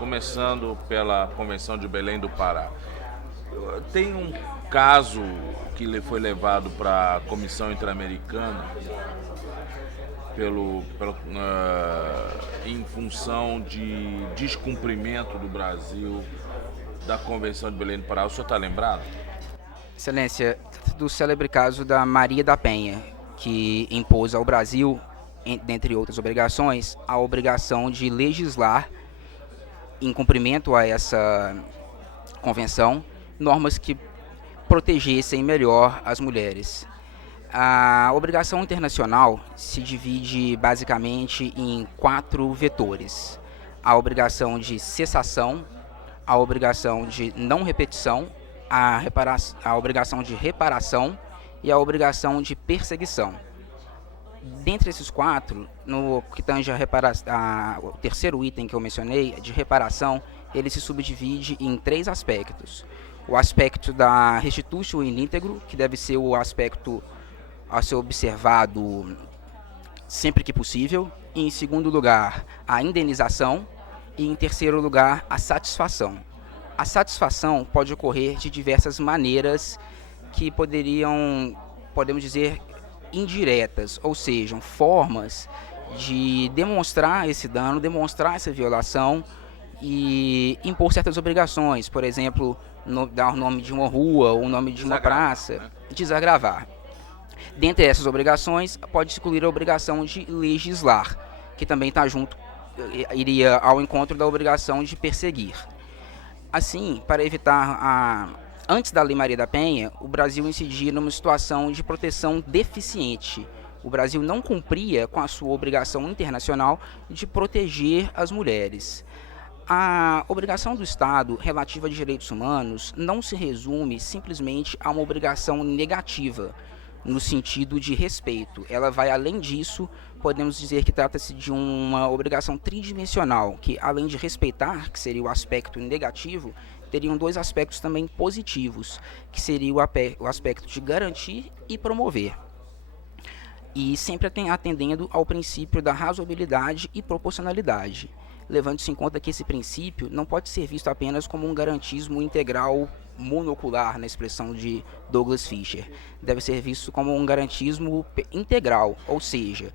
começando pela Convenção de Belém do Pará. Tem um caso que foi levado para a Comissão Interamericana em função de descumprimento do Brasil da Convenção de Belém do Pará. O senhor está lembrado? Excelência, do célebre caso da Maria da Penha, que impôs ao Brasil, dentre outras obrigações, a obrigação de legislar, em cumprimento a essa convenção, normas que protegessem melhor as mulheres. A obrigação internacional se divide basicamente em 4 vetores: a obrigação de cessação, a obrigação de não repetição, a obrigação de reparação e a obrigação de perseguição. Dentre esses 4, no que tange o terceiro item que eu mencionei, de reparação, ele se subdivide em 3 aspectos. O aspecto da restitutio in integro, que deve ser o aspecto a ser observado sempre que possível. E, em segundo lugar, a indenização. E, em terceiro lugar, a satisfação. A satisfação pode ocorrer de diversas maneiras que podemos dizer, indiretas, ou seja, formas de demonstrar esse dano, demonstrar essa violação e impor certas obrigações, por exemplo, dar o nome de uma rua ou o nome de uma praça, desagravar. Dentre essas obrigações, pode excluir a obrigação de legislar, que também está junto, iria ao encontro da obrigação de perseguir. Assim, para evitar antes da Lei Maria da Penha, o Brasil incidia numa situação de proteção deficiente. O Brasil não cumpria com a sua obrigação internacional de proteger as mulheres. A obrigação do Estado relativa a direitos humanos não se resume simplesmente a uma obrigação negativa, no sentido de respeito. Ela vai além disso, podemos dizer que trata-se de uma obrigação tridimensional, que além de respeitar, que seria o aspecto negativo, teriam 2 aspectos também positivos, que seria o aspecto de garantir e promover. E sempre atendendo ao princípio da razoabilidade e proporcionalidade, levando-se em conta que esse princípio não pode ser visto apenas como um garantismo integral monocular, na expressão de Douglas Fischer. Deve ser visto como um garantismo integral, ou seja,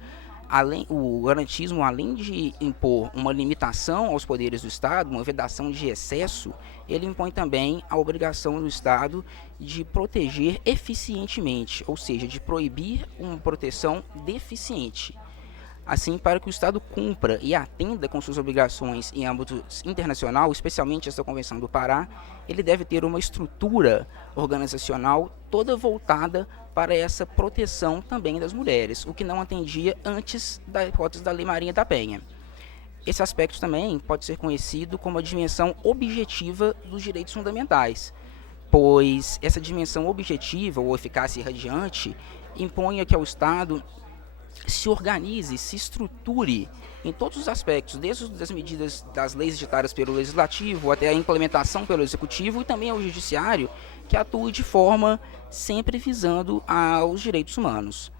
o garantismo, além de impor uma limitação aos poderes do Estado, uma vedação de excesso, ele impõe também a obrigação do Estado de proteger eficientemente, ou seja, de proibir uma proteção deficiente. Assim, para que o Estado cumpra e atenda com suas obrigações em âmbito internacional, especialmente essa Convenção do Pará, ele deve ter uma estrutura organizacional toda voltada para essa proteção também das mulheres, o que não atendia antes da hipótese da Lei Maria da Penha. Esse aspecto também pode ser conhecido como a dimensão objetiva dos direitos fundamentais, pois essa dimensão objetiva ou eficácia irradiante impõe que ao Estado se organize, se estruture em todos os aspectos, desde as medidas das leis editadas pelo Legislativo até a implementação pelo Executivo e também ao Judiciário, que atue de forma sempre visando aos direitos humanos.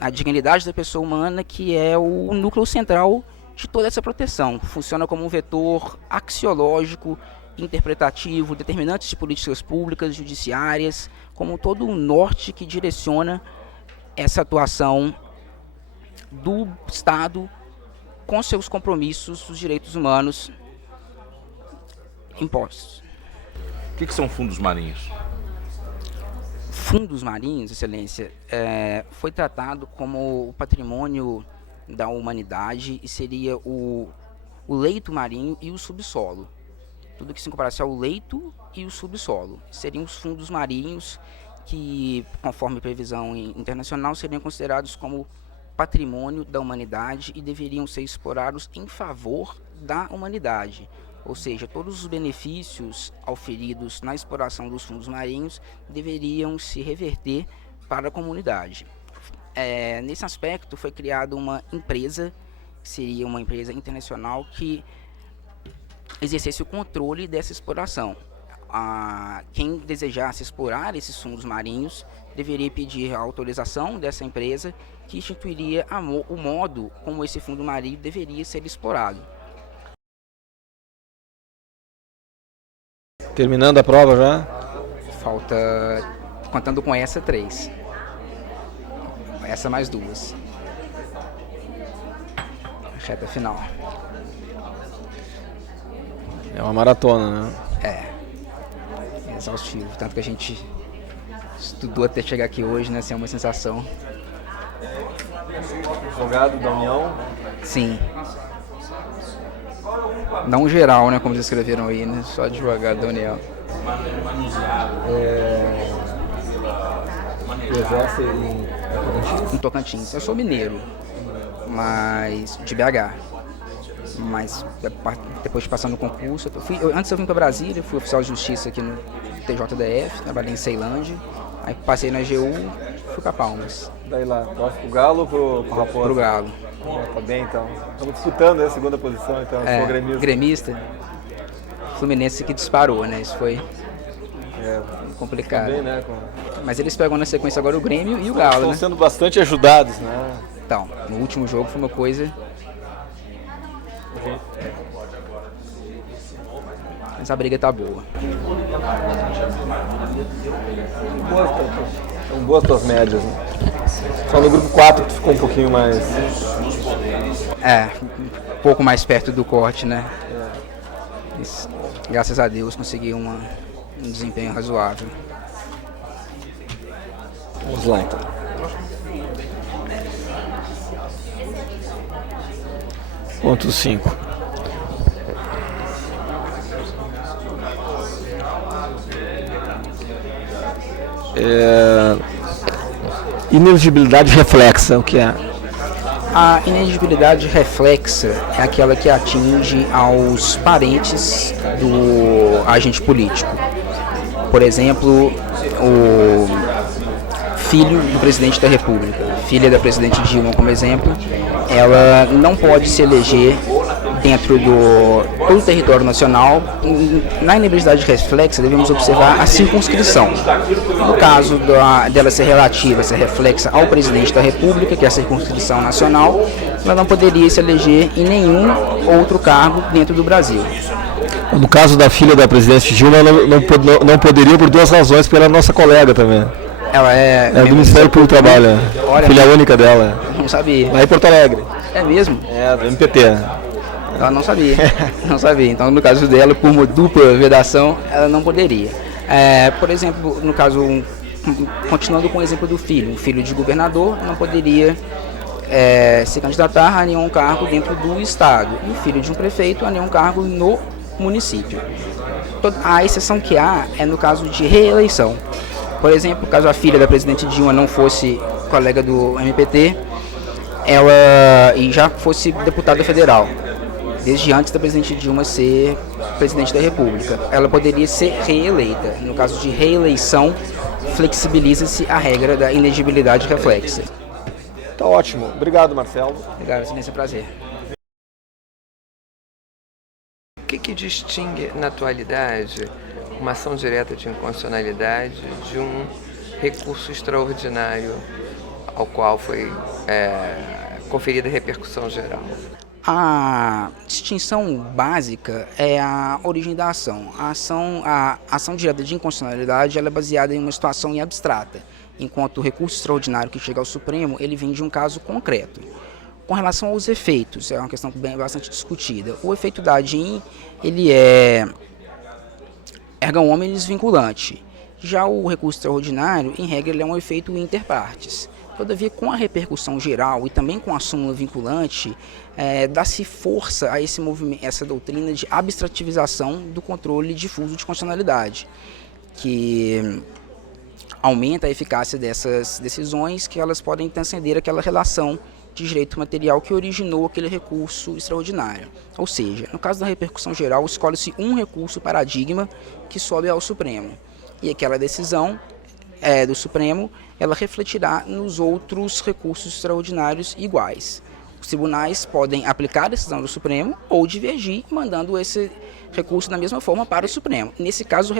A dignidade da pessoa humana, que é o núcleo central de toda essa proteção, funciona como um vetor axiológico, interpretativo, determinante de políticas públicas, judiciárias, como todo o norte que direciona essa atuação do Estado com seus compromissos dos direitos humanos impostos. O que são fundos marinhos? Fundos marinhos, Excelência, foi tratado como o patrimônio da humanidade e seria o leito marinho e o subsolo. Tudo que se comparasse ao leito e o subsolo. Seriam os fundos marinhos que, conforme previsão internacional, seriam considerados como patrimônio da humanidade e deveriam ser explorados em favor da humanidade. Ou seja, todos os benefícios auferidos na exploração dos fundos marinhos deveriam se reverter para a comunidade. Nesse aspecto, foi criada uma empresa, que seria uma empresa internacional, que exercesse o controle dessa exploração. Quem desejasse explorar esses fundos marinhos deveria pedir a autorização dessa empresa, que instituiria o modo como esse fundo marinho deveria ser explorado. Terminando a prova já? Falta, contando com essa, 3. Essa mais 2. Reta final. É uma maratona, né? É exaustivo. Tanto que a gente estudou até chegar aqui hoje, né? Assim, é uma sensação. Advogado da União? Sim. Não geral, né? Como eles escreveram aí, né? Só advogado da União. Exerce Em Tocantins. Eu sou mineiro, mas de BH. Mas depois de passar no concurso, antes eu vim para Brasília, fui oficial de justiça aqui no TJDF, trabalhei em Ceilândia, aí passei na AGU, fui para Palmas. Daí lá, torce pro Galo ou pro Raposa? Pro Galo. Tá bem então. Estamos disputando a segunda posição, então. Sou gremista. Gremista. Fluminense que disparou, né? Isso foi complicado. Também, né? Mas eles pegam na sequência agora o Grêmio e o Galo, Estão né? sendo bastante ajudados, né? Então, no último jogo foi uma coisa... Mas a briga tá boa. São boas tuas médias, né? Só no grupo 4 que ficou um pouquinho mais... Um pouco mais perto do corte, né? Mas, graças a Deus consegui um desempenho razoável. Vamos lá então. Ponto 5. Ineligibilidade reflexa, o que é? A ineligibilidade reflexa é aquela que atinge aos parentes do agente político. Por exemplo, o filho do presidente da República, filha da presidente Dilma, como exemplo, ela não pode se eleger dentro do todo o território nacional. Na ineligibilidade reflexa, devemos observar a circunscrição. No caso dela ser relativa, ser reflexa ao presidente da República, que é a circunscrição nacional, ela não poderia se eleger em nenhum outro cargo dentro do Brasil. No caso da filha da presidente Dilma, não poderia por 2 razões, pela nossa colega também. Ela é do Ministério Público do Trabalho, filha única dela. Não sabia. Lá em Porto Alegre. É mesmo? É, do MPT. Ela não sabia, não sabia. Então, no caso dela, por uma dupla vedação, ela não poderia. Por exemplo, no caso, continuando com o exemplo do filho, um filho de governador não poderia se candidatar a nenhum cargo dentro do estado, e o filho de um prefeito a nenhum cargo no município. A exceção que há é no caso de reeleição. Por exemplo, caso a filha da presidente Dilma não fosse colega do MPT, ela e já fosse deputada federal, desde antes da presidente Dilma ser presidente da República, ela poderia ser reeleita. No caso de reeleição, flexibiliza-se a regra da inelegibilidade reflexa. Tá ótimo. Obrigado, Marcelo. Obrigado, excelência, é um prazer. O que distingue, na atualidade, uma ação direta de inconstitucionalidade de um recurso extraordinário ao qual foi conferida repercussão geral? A distinção básica é a origem da ação. A ação direta de inconstitucionalidade ela é baseada em uma situação abstrata, enquanto o recurso extraordinário que chega ao Supremo ele vem de um caso concreto. Com relação aos efeitos, é uma questão bastante discutida. O efeito da ADIM, ele é erga omnes vinculante. Já o recurso extraordinário, em regra, ele é um efeito inter partes. Todavia, com a repercussão geral e também com a súmula vinculante, dá-se força a esse movimento, essa doutrina de abstrativização do controle difuso de constitucionalidade, que aumenta a eficácia dessas decisões, que elas podem transcender aquela relação de direito material que originou aquele recurso extraordinário. Ou seja, no caso da repercussão geral, escolhe-se um recurso paradigma que sobe ao Supremo. E aquela decisão do Supremo, ela refletirá nos outros recursos extraordinários iguais. Os tribunais podem aplicar a decisão do Supremo ou divergir, mandando esse recurso da mesma forma para o Supremo. Nesse caso,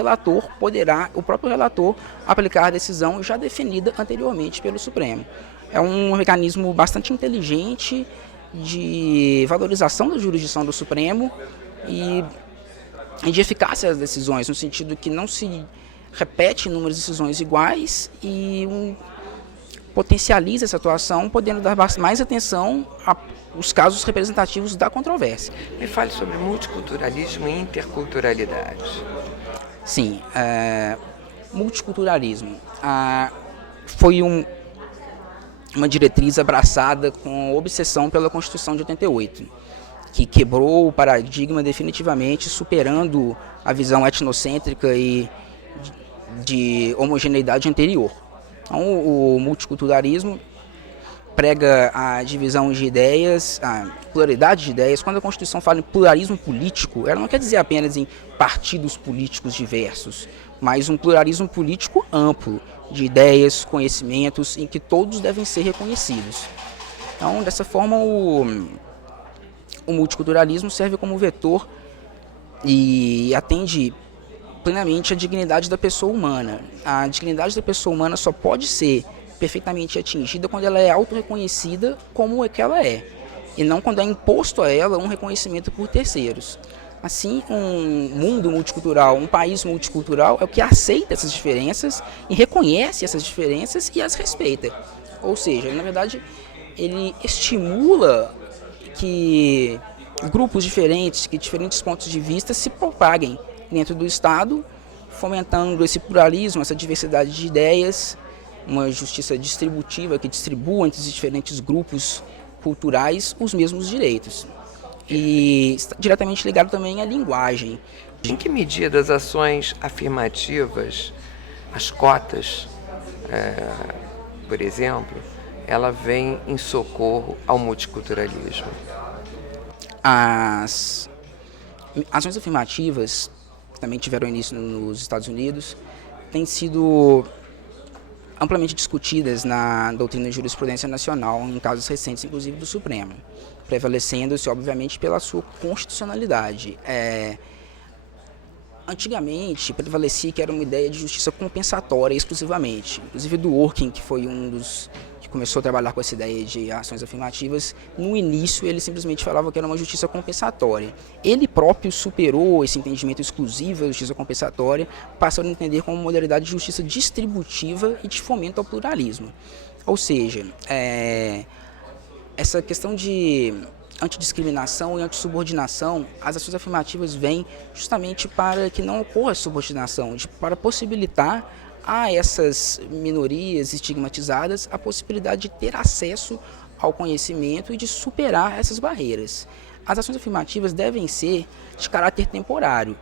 o próprio relator, aplicar a decisão já definida anteriormente pelo Supremo. É um mecanismo bastante inteligente de valorização da jurisdição do Supremo e e de eficácia das decisões, no sentido que não se repete inúmeras decisões iguais e potencializa essa atuação, podendo dar mais atenção aos casos representativos da controvérsia. Me fale sobre multiculturalismo e interculturalidade. Sim, multiculturalismo foi uma diretriz abraçada com obsessão pela Constituição de 88, que quebrou o paradigma definitivamente, superando a visão etnocêntrica e de homogeneidade anterior. Então, o multiculturalismo prega a divisão de ideias, a pluralidade de ideias. Quando a Constituição fala em pluralismo político, ela não quer dizer apenas em partidos políticos diversos, mas um pluralismo político amplo, de ideias, conhecimentos, em que todos devem ser reconhecidos. Então, dessa forma, o multiculturalismo serve como vetor e atende plenamente a dignidade da pessoa humana. A dignidade da pessoa humana só pode ser perfeitamente atingida quando ela é autorreconhecida como é que ela é, e não quando é imposto a ela um reconhecimento por terceiros. Assim, um mundo multicultural, um país multicultural é o que aceita essas diferenças e reconhece essas diferenças e as respeita. Ou seja, na verdade, ele estimula que grupos diferentes, que diferentes pontos de vista se propaguem dentro do Estado, fomentando esse pluralismo, essa diversidade de ideias, uma justiça distributiva que distribua entre os diferentes grupos culturais os mesmos direitos. E está diretamente ligado também à linguagem. Em que medida as ações afirmativas, as cotas, por exemplo, ela vem em socorro ao multiculturalismo? As ações afirmativas, que também tiveram início nos Estados Unidos, têm sido amplamente discutidas na doutrina de jurisprudência nacional, em casos recentes, inclusive do Supremo, prevalecendo-se, obviamente, pela sua constitucionalidade. Antigamente, prevalecia que era uma ideia de justiça compensatória exclusivamente. Inclusive, Dworkin, que foi um dos que começou a trabalhar com essa ideia de ações afirmativas, no início ele simplesmente falava que era uma justiça compensatória. Ele próprio superou esse entendimento exclusivo da justiça compensatória, passando a entender como uma modalidade de justiça distributiva e de fomento ao pluralismo. Ou seja, essa questão de antidiscriminação e antissubordinação, as ações afirmativas vêm justamente para que não ocorra subordinação, para possibilitar a essas minorias estigmatizadas a possibilidade de ter acesso ao conhecimento e de superar essas barreiras. As ações afirmativas devem ser de caráter temporário,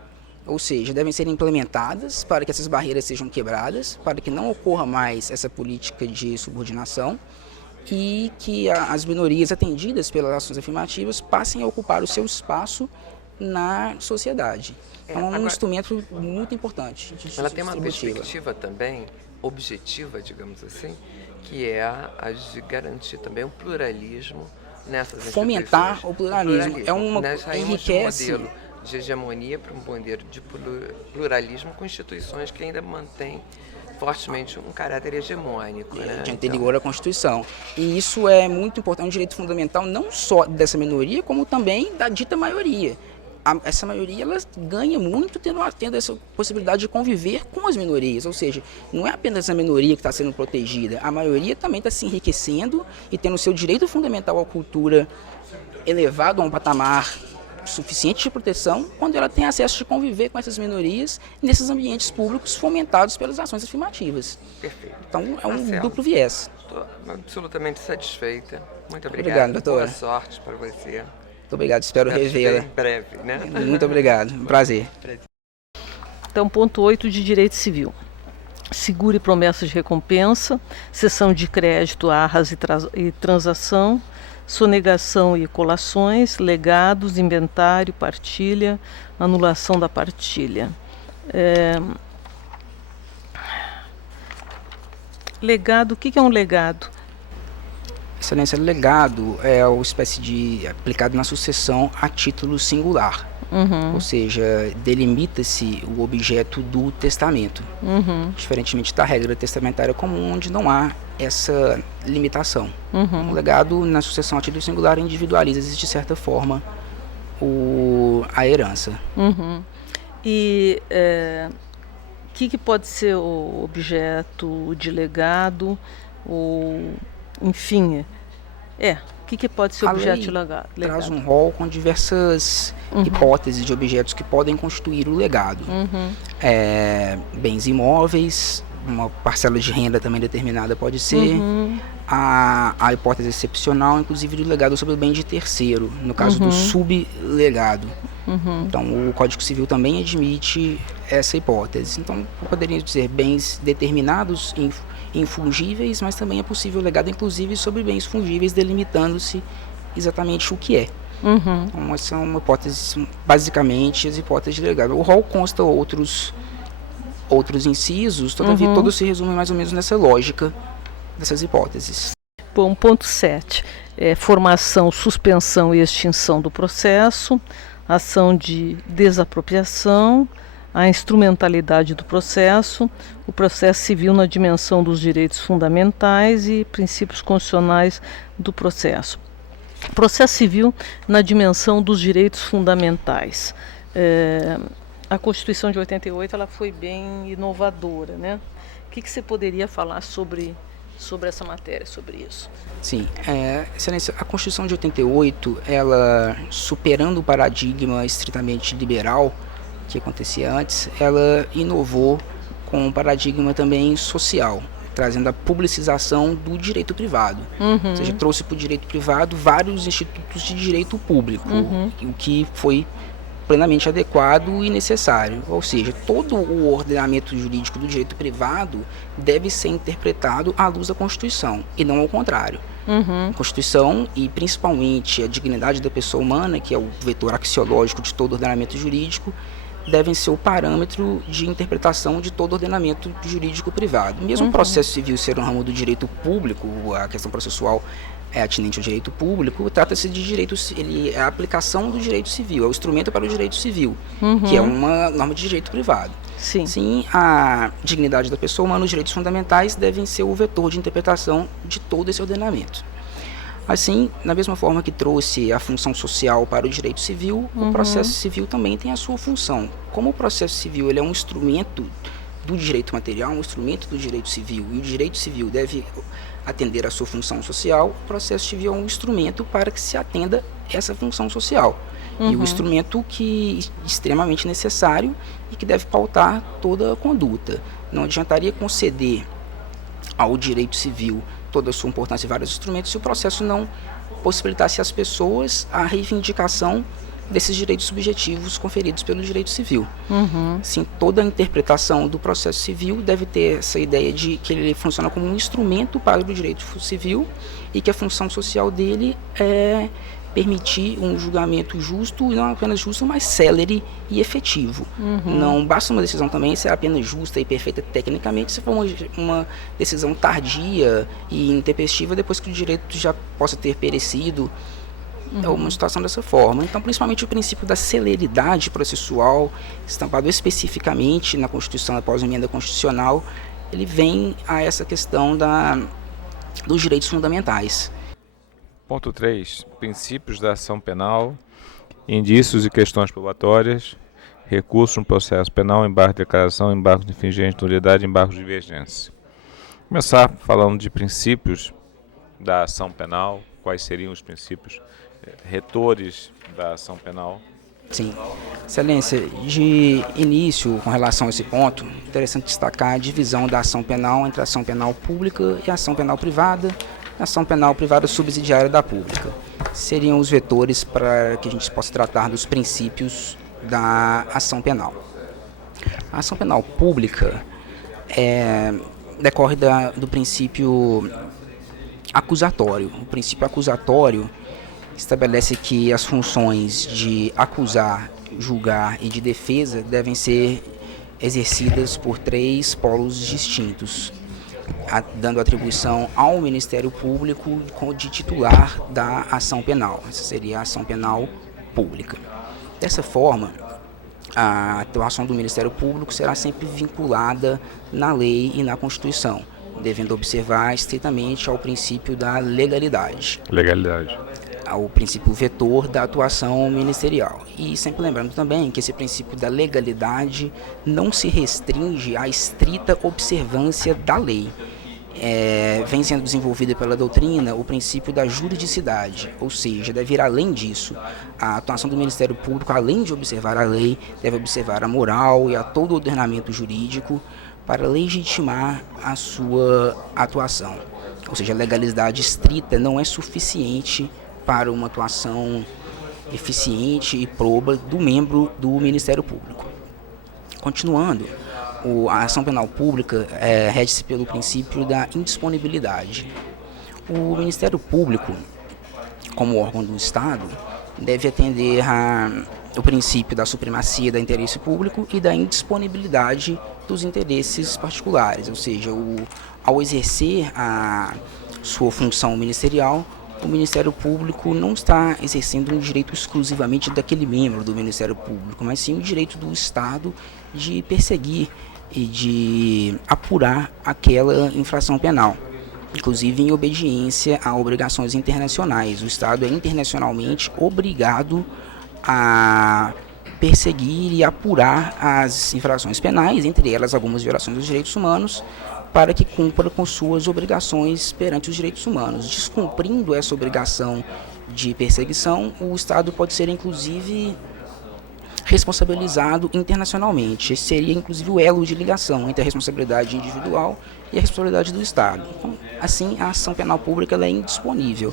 ou seja, devem ser implementadas para que essas barreiras sejam quebradas, para que não ocorra mais essa política de subordinação, e que as minorias atendidas pelas ações afirmativas passem a ocupar o seu espaço na sociedade. É um instrumento muito importante. Ela tem uma perspectiva também objetiva, digamos assim, que é a de garantir também o pluralismo nessas instituições. Fomentar o pluralismo. Nós saímos Enriquece de um modelo de hegemonia para um modelo de pluralismo com instituições que ainda mantêm fortemente um caráter hegemônico, né? De anterior à Constituição. E isso é muito importante, um direito fundamental não só dessa minoria, como também da dita maioria. Essa maioria ela ganha muito tendo essa possibilidade de conviver com as minorias, ou seja, não é apenas a minoria que está sendo protegida, a maioria também está se enriquecendo e tendo seu direito fundamental à cultura elevado a um patamar suficiente de proteção quando ela tem acesso de conviver com essas minorias nesses ambientes públicos fomentados pelas ações afirmativas. Perfeito. Então é um Marcelo, duplo viés. Estou absolutamente satisfeita. Muito obrigado. Obrigado, doutora. Boa sorte para você. Muito obrigado, espero revê-la. Em breve, né? Muito obrigado, um prazer. Então, ponto 8 de Direito Civil. Seguro e promessas de recompensa, cessão de crédito, arras e transação, sonegação e colações, legados, inventário, partilha, anulação da partilha. Legado, o que é um legado? Excelência, legado é uma espécie de aplicado na sucessão a título singular. Ou seja, delimita-se o objeto do testamento, diferentemente da regra testamentária comum, onde não há essa limitação. O legado na sucessão a título singular individualiza, de certa forma, a herança. E o que pode ser o objeto de legado, ou, enfim, o que pode ser objeto de legado? Traz um rol com diversas hipóteses de objetos que podem constituir o legado. Bens imóveis, uma parcela de renda também determinada pode ser. A hipótese excepcional, inclusive, de legado sobre o bem de terceiro, no caso do sublegado. Então, o Código Civil também admite essa hipótese. Então, poderíamos dizer bens determinados, infungíveis, mas também é possível legado, inclusive, sobre bens fungíveis, delimitando-se exatamente o que é. Então, essa é uma hipótese, basicamente, as hipóteses de legado. O rol consta outros incisos, todavia todos se resumem mais ou menos nessa lógica dessas hipóteses. Bom, ponto 7. Formação, suspensão e extinção do processo, ação de desapropriação, a instrumentalidade do processo, o processo civil na dimensão dos direitos fundamentais e princípios constitucionais do processo. Processo civil na dimensão dos direitos fundamentais. A Constituição de 88 ela foi bem inovadora, né? O que você poderia falar sobre essa matéria, sobre isso? Sim, Excelência, a Constituição de 88, ela, superando o paradigma estritamente liberal que acontecia antes, ela inovou com um paradigma também social, trazendo a publicização do direito privado. Ou seja, trouxe para o direito privado vários institutos de direito público, o que foi plenamente adequado e necessário. Ou seja, todo o ordenamento jurídico do direito privado deve ser interpretado à luz da Constituição, e não ao contrário. A Constituição, e principalmente a dignidade da pessoa humana, que é o vetor axiológico de todo ordenamento jurídico, devem ser o parâmetro de interpretação de todo ordenamento jurídico privado. Mesmo o processo civil ser um ramo do direito público, a questão processual é atinente ao direito público, trata-se de direito, ele é a aplicação do direito civil, é o instrumento para o direito civil, que é uma norma de direito privado. Sim, a dignidade da pessoa humana, os direitos fundamentais devem ser o vetor de interpretação de todo esse ordenamento. Assim, na mesma forma que trouxe a função social para o direito civil, o processo civil também tem a sua função. Como o processo civil ele é um instrumento do direito material, um instrumento do direito civil, e o direito civil deve atender à sua função social, o processo civil é um instrumento para que se atenda essa função social. E o instrumento que é extremamente necessário e que deve pautar toda a conduta. Não adiantaria conceder ao direito civil toda a sua importância e vários instrumentos se o processo não possibilitasse às pessoas a reivindicação desses direitos subjetivos conferidos pelo direito civil. Sim, toda a interpretação do processo civil deve ter essa ideia de que ele funciona como um instrumento para o direito civil e que a função social dele é permitir um julgamento justo, e não apenas justo, mas célere e efetivo. Não basta uma decisão também ser apenas justa e perfeita tecnicamente, se for uma decisão tardia e intempestiva depois que o direito já possa ter perecido. É uma situação dessa forma. Então, principalmente o princípio da celeridade processual, estampado especificamente na Constituição após a emenda constitucional, ele vem a essa questão dos direitos fundamentais. Ponto 3. Princípios da ação penal, indícios e questões probatórias, recurso no processo penal, embargo de declaração, embargo de infringente de nulidade, embargo de divergência. Começar falando de princípios da ação penal, quais seriam os princípios retores da ação penal? Sim. Excelência, de início, com relação a esse ponto, interessante destacar a divisão da ação penal entre a ação penal pública e a ação penal privada, a ação penal privada subsidiária da pública. Seriam os vetores para que a gente possa tratar dos princípios da ação penal. A ação penal pública decorre do princípio acusatório. O princípio acusatório estabelece que as funções de acusar, julgar e de defesa devem ser exercidas por 3 polos distintos, dando atribuição ao Ministério Público de titular da ação penal. Essa seria a ação penal pública. Dessa forma, a atuação do Ministério Público será sempre vinculada na lei e na Constituição, devendo observar estritamente ao princípio da legalidade. o princípio vetor da atuação ministerial. E sempre lembrando também que esse princípio da legalidade não se restringe à estrita observância da lei. Vem sendo desenvolvido pela doutrina o princípio da juridicidade, ou seja, deve ir além disso. A atuação do Ministério Público, além de observar a lei, deve observar a moral e a todo o ordenamento jurídico para legitimar a sua atuação. Ou seja, a legalidade estrita não é suficiente para uma atuação eficiente e proba do membro do Ministério Público. Continuando, a ação penal pública rege-se pelo princípio da indisponibilidade. O Ministério Público, como órgão do Estado, deve atender ao princípio da supremacia do interesse público e da indisponibilidade dos interesses particulares, ou seja, ao exercer a sua função ministerial, o Ministério Público não está exercendo um direito exclusivamente daquele membro do Ministério Público, mas sim o direito do Estado de perseguir e de apurar aquela infração penal, inclusive em obediência a obrigações internacionais. O Estado é internacionalmente obrigado a perseguir e apurar as infrações penais, entre elas algumas violações dos direitos humanos, para que cumpra com suas obrigações perante os direitos humanos. Descumprindo essa obrigação de perseguição, o Estado pode ser, inclusive, responsabilizado internacionalmente. Esse seria, inclusive, o elo de ligação entre a responsabilidade individual e a responsabilidade do Estado. Então, assim, a ação penal pública ela é indisponível.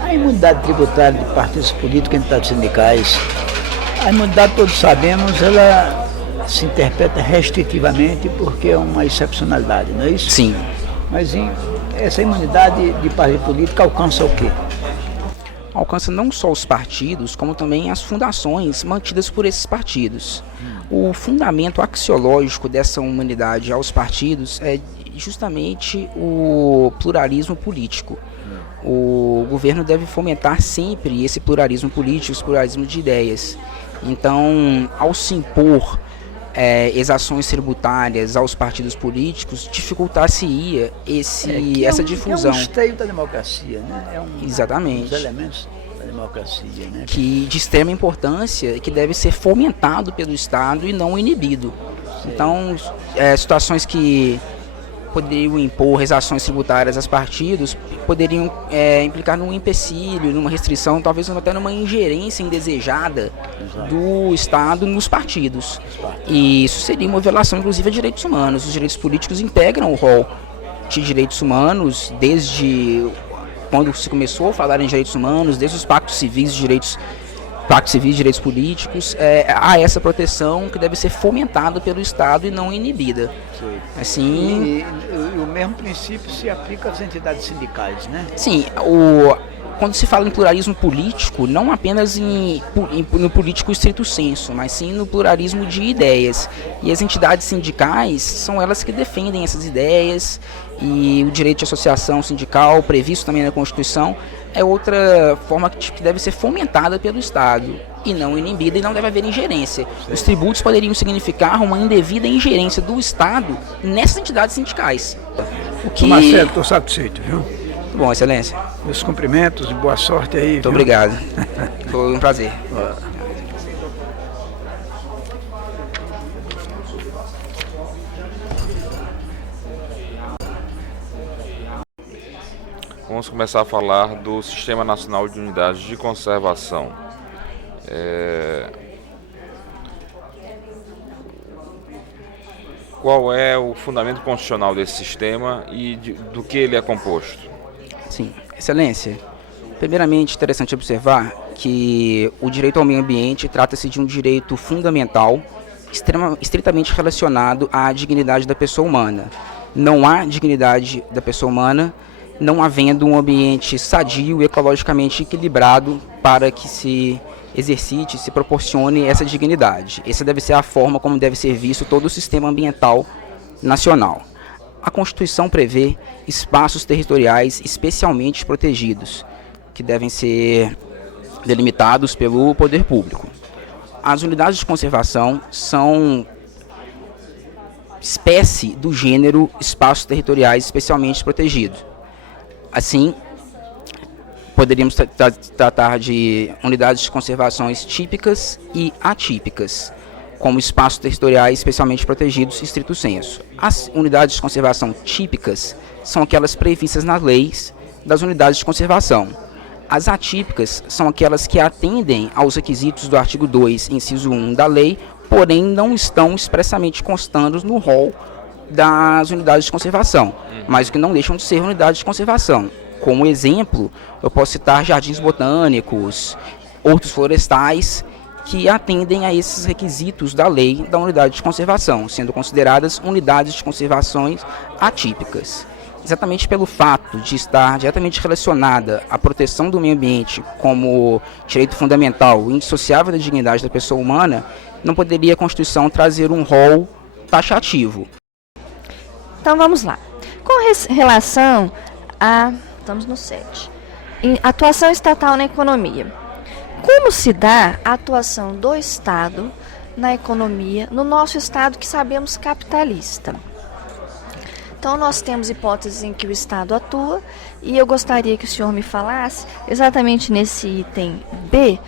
A imunidade tributária de partidos políticos e entidades sindicais, a imunidade, todos sabemos, ela se interpreta restritivamente porque é uma excepcionalidade, não é isso? Sim. Mas essa imunidade de partido político alcança o quê? Alcança não só os partidos, como também as fundações mantidas por esses partidos. O fundamento axiológico dessa imunidade aos partidos é justamente o pluralismo político. O governo deve fomentar sempre esse pluralismo político, esse pluralismo de ideias. Então, ao se impor exações tributárias aos partidos políticos, dificultar-se-ia essa difusão. É um esteio da democracia, né? Exatamente. Um dos elementos da democracia, né? Que de extrema importância, que deve ser fomentado pelo Estado e não inibido. Sim. Então, situações que poderiam impor ações tributárias aos partidos poderiam implicar num empecilho, numa restrição, talvez até numa ingerência indesejada do Estado nos partidos. E isso seria uma violação, inclusive, a direitos humanos. Os direitos políticos integram o rol de direitos humanos desde quando se começou a falar em direitos humanos, desde os pactos civis de direitos políticos, há essa proteção que deve ser fomentada pelo Estado e não inibida. Sim. Assim, e o mesmo princípio se aplica às entidades sindicais, né? Sim, quando se fala em pluralismo político, não apenas no político estrito sensu, mas sim no pluralismo de ideias. E as entidades sindicais são elas que defendem essas ideias, e o direito de associação sindical, previsto também na Constituição, é outra forma que deve ser fomentada pelo Estado e não inibida, e não deve haver ingerência. Sim. Os tributos poderiam significar uma indevida ingerência do Estado nessas entidades sindicais. Marcelo, estou satisfeito, viu? Bom, Excelência. Meus cumprimentos e boa sorte aí. Muito obrigado. Foi um prazer. Vamos começar a falar do Sistema Nacional de Unidades de Conservação. Qual é o fundamento constitucional desse sistema e do que ele é composto? Sim, Excelência. Primeiramente, interessante observar que o direito ao meio ambiente trata-se de um direito fundamental, estritamente relacionado à dignidade da pessoa humana. Não há dignidade da pessoa humana não havendo um ambiente sadio e ecologicamente equilibrado para que se exercite, se proporcione essa dignidade. Essa deve ser a forma como deve ser visto todo o sistema ambiental nacional. A Constituição prevê espaços territoriais especialmente protegidos, que devem ser delimitados pelo poder público. As unidades de conservação são espécie do gênero espaços territoriais especialmente protegidos. Assim, poderíamos tratar de unidades de conservações típicas e atípicas, como espaços territoriais especialmente protegidos estrito sensu. As unidades de conservação típicas são aquelas previstas nas leis das unidades de conservação. As atípicas são aquelas que atendem aos requisitos do artigo 2, inciso 1 da lei, porém não estão expressamente constando no rol das unidades de conservação, mas que não deixam de ser unidades de conservação. Como exemplo, eu posso citar jardins botânicos, hortos florestais, que atendem a esses requisitos da lei da unidade de conservação, sendo consideradas unidades de conservações atípicas. Exatamente pelo fato de estar diretamente relacionada à proteção do meio ambiente como direito fundamental e indissociável da dignidade da pessoa humana, não poderia a Constituição trazer um rol taxativo. Então vamos lá. Com relação a... Estamos no 7. Atuação estatal na economia. Como se dá a atuação do Estado na economia, no nosso Estado que sabemos capitalista? Então nós temos hipóteses em que o Estado atua e eu gostaria que o senhor me falasse exatamente nesse item B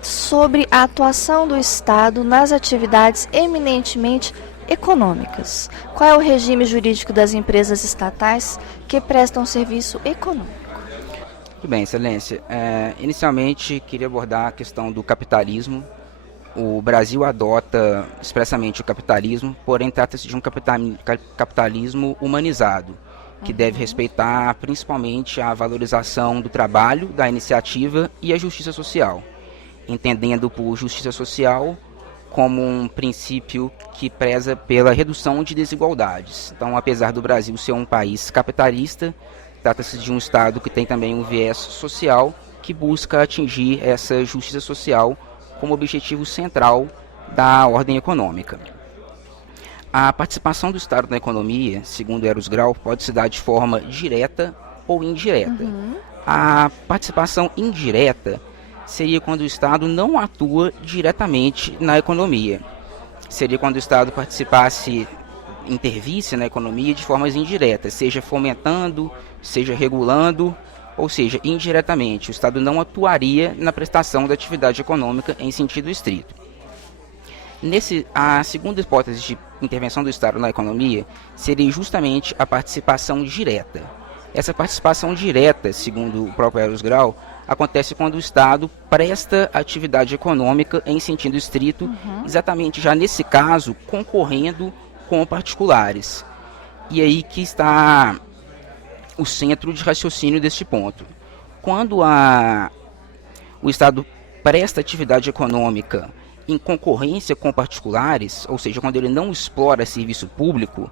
sobre a atuação do Estado nas atividades eminentemente econômicas. Qual é o regime jurídico das empresas estatais que prestam serviço econômico? Muito bem, Excelência. Inicialmente, queria abordar a questão do capitalismo. O Brasil adota expressamente o capitalismo, porém trata-se de um capitalismo humanizado, que deve respeitar principalmente a valorização do trabalho, da iniciativa e a justiça social, entendendo por justiça social como um princípio que preza pela redução de desigualdades. Então, apesar do Brasil ser um país capitalista, trata-se de um Estado que tem também um viés social que busca atingir essa justiça social como objetivo central da ordem econômica. A participação do Estado na economia, segundo Eros Grau, pode se dar de forma direta ou indireta. A participação indireta seria quando o Estado não atua diretamente na economia. Seria quando o Estado intervisse na economia de formas indiretas, seja fomentando, seja regulando, ou seja, indiretamente. O Estado não atuaria na prestação da atividade econômica em sentido estrito. A segunda hipótese de intervenção do Estado na economia seria justamente a participação direta. Essa participação direta, segundo o próprio Eros Grau, acontece quando o Estado presta atividade econômica em sentido estrito, exatamente já nesse caso, concorrendo com particulares. E aí que está o centro de raciocínio deste ponto. Quando o Estado presta atividade econômica em concorrência com particulares, ou seja, quando ele não explora serviço público,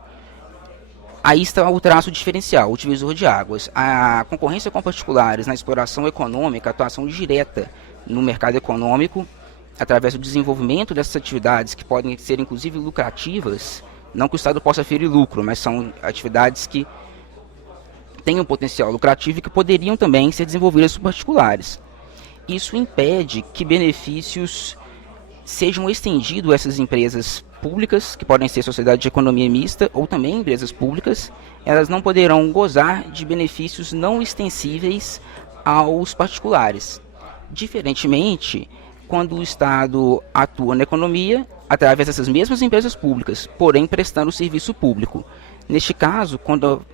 aí está o traço diferencial, o divisor de águas. A concorrência com particulares na exploração econômica, a atuação direta no mercado econômico, através do desenvolvimento dessas atividades que podem ser inclusive lucrativas, não que o Estado possa ferir lucro, mas são atividades que têm um potencial lucrativo e que poderiam também ser desenvolvidas por particulares. Isso impede que benefícios sejam estendidos a essas empresas públicas, que podem ser sociedade de economia mista ou também empresas públicas. Elas não poderão gozar de benefícios não extensíveis aos particulares. Diferentemente, quando o Estado atua na economia, através dessas mesmas empresas públicas, porém prestando serviço público. Neste caso, quando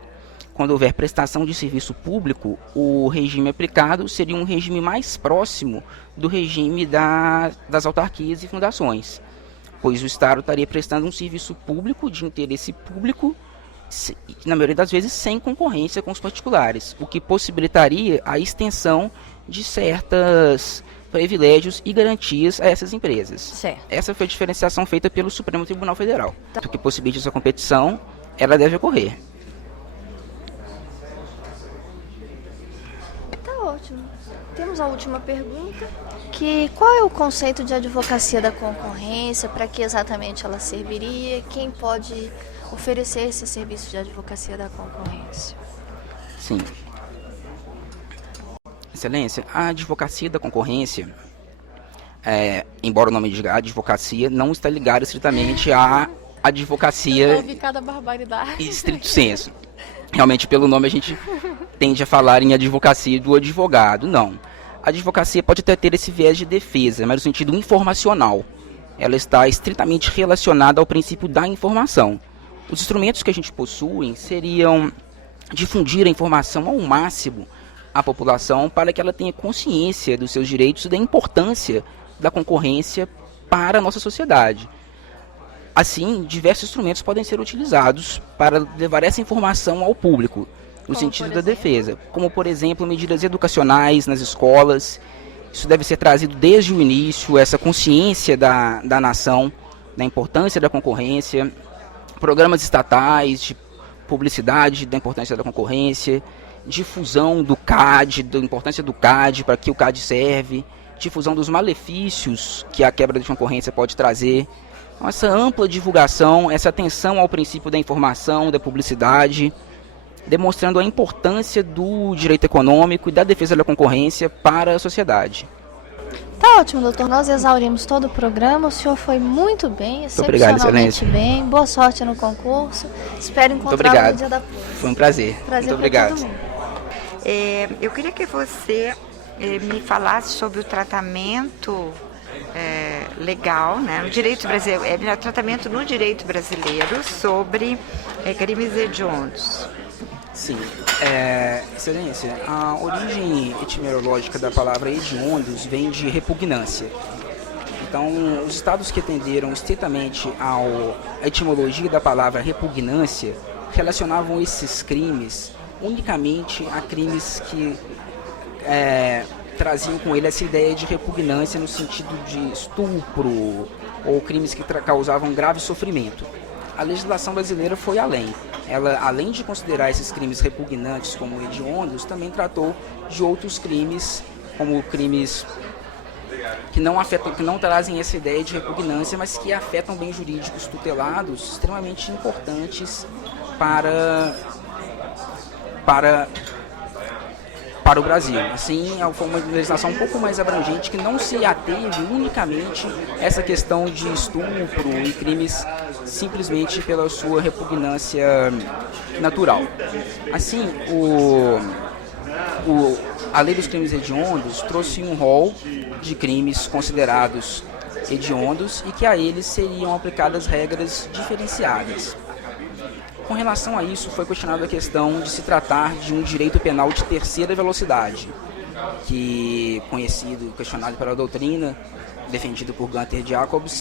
houver prestação de serviço público, o regime aplicado seria um regime mais próximo do regime das autarquias e fundações, pois o Estado estaria prestando um serviço público de interesse público, na maioria das vezes sem concorrência com os particulares, o que possibilitaria a extensão de certos privilégios e garantias a essas empresas. Certo. Essa foi a diferenciação feita pelo Supremo Tribunal Federal. O que possibilita essa competição, ela deve ocorrer. Ótimo. Temos a última pergunta, qual é o conceito de advocacia da concorrência, para que exatamente ela serviria, quem pode oferecer esse serviço de advocacia da concorrência? Sim. Excelência, a advocacia da concorrência, embora o nome diga advocacia, não está ligada estritamente à advocacia cada barbaridade. estrito sensu. realmente pelo nome a gente tende a falar em advocacia do advogado. Não. A advocacia pode até ter esse viés de defesa, mas no sentido informacional. Ela está estritamente relacionada ao princípio da informação. Os instrumentos que a gente possui seriam difundir a informação ao máximo à população para que ela tenha consciência dos seus direitos e da importância da concorrência para a nossa sociedade. Assim, diversos instrumentos podem ser utilizados para levar essa informação ao público, no sentido da defesa, como, por exemplo, medidas educacionais nas escolas. Isso deve ser trazido desde o início, essa consciência da nação, da importância da concorrência, programas estatais de publicidade da importância da concorrência, difusão do CAD, da importância do CAD, para que o CAD serve, difusão dos malefícios que a quebra de concorrência pode trazer. Então, essa ampla divulgação, essa atenção ao princípio da informação, da publicidade, demonstrando a importância do direito econômico e da defesa da concorrência para a sociedade. Tá ótimo, doutor. Nós exaurimos todo o programa. O senhor foi muito bem, excepcionalmente bem. Boa sorte no concurso. Espero encontrá-lo no dia da prova. Foi um prazer. Prazer muito obrigado. Todo mundo. Eu queria que você me falasse sobre o tratamento legal, né, no direito brasileiro, tratamento no direito brasileiro sobre crimes hediondos. Sim, excelência, a origem etimológica da palavra hediondos vem de repugnância. Então, os estados que atenderam estritamente à etimologia da palavra repugnância relacionavam esses crimes unicamente a crimes que traziam com ele essa ideia de repugnância no sentido de estupro ou crimes que causavam grave sofrimento. A legislação brasileira foi além. Ela, além de considerar esses crimes repugnantes como hediondos, também tratou de outros crimes, como crimes que não afetam, que não trazem essa ideia de repugnância, mas que afetam bens jurídicos tutelados extremamente importantes para o Brasil. Assim, foi uma legislação um pouco mais abrangente que não se ateve unicamente a essa questão de estupro e crimes simplesmente pela sua repugnância natural. Assim, a lei dos crimes hediondos trouxe um rol de crimes considerados hediondos e que a eles seriam aplicadas regras diferenciadas. Com relação a isso, foi questionada a questão de se tratar de um direito penal de terceira velocidade, que, questionado pela doutrina, defendido por Gunther Jacobs,